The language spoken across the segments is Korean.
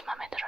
sumamente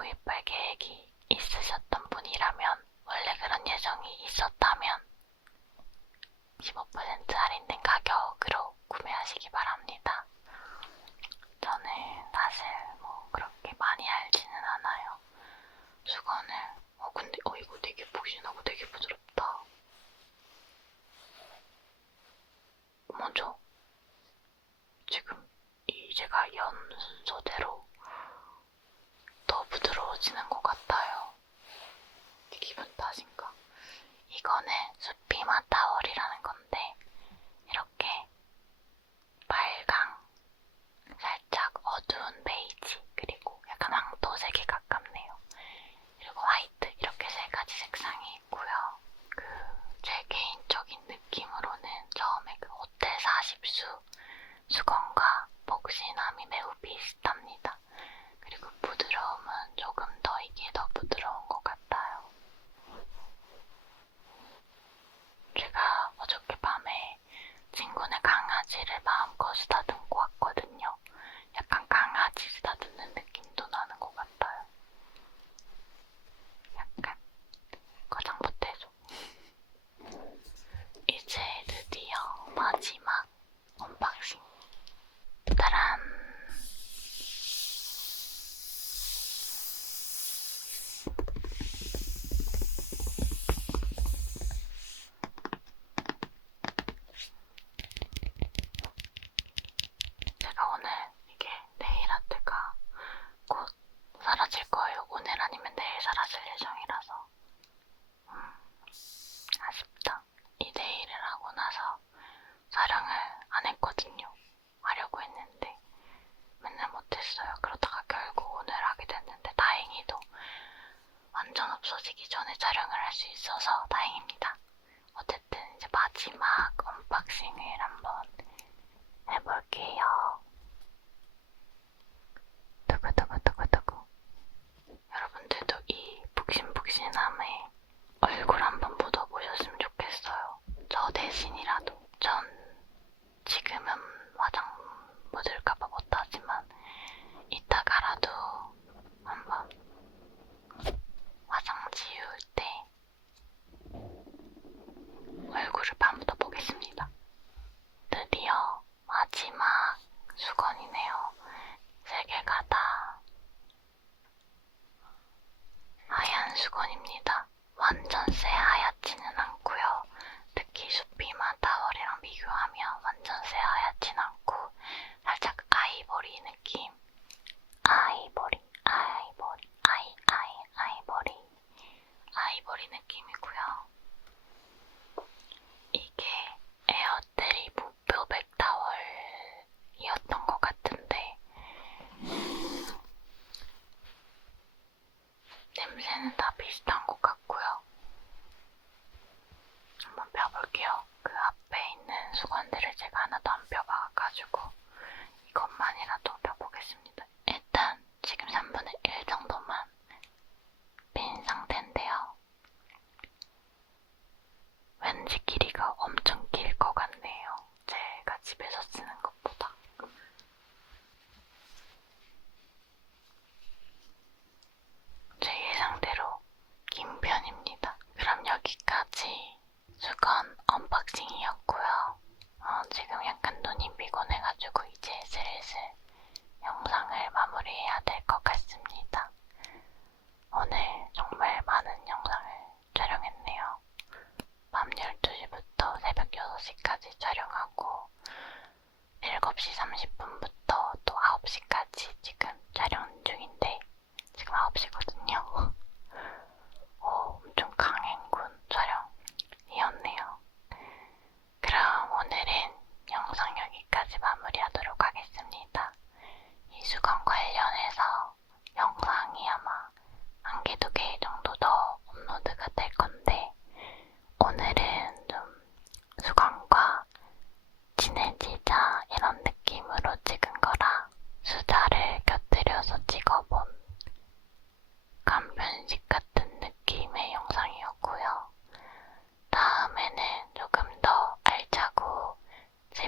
구입할 계획이 있으셨던 분이라면 원래 그런 예정이 있었다면 15% 할인된 가격으로 구매하시기 바랍니다. 저는 사실 뭐 그렇게 많이 알지는 않아요. 수건을 어 근데 어 이거 되게 폭신하고 되게 부드럽다. 먼저 지금 이 제가 연 순서 지난 거.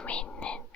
mean.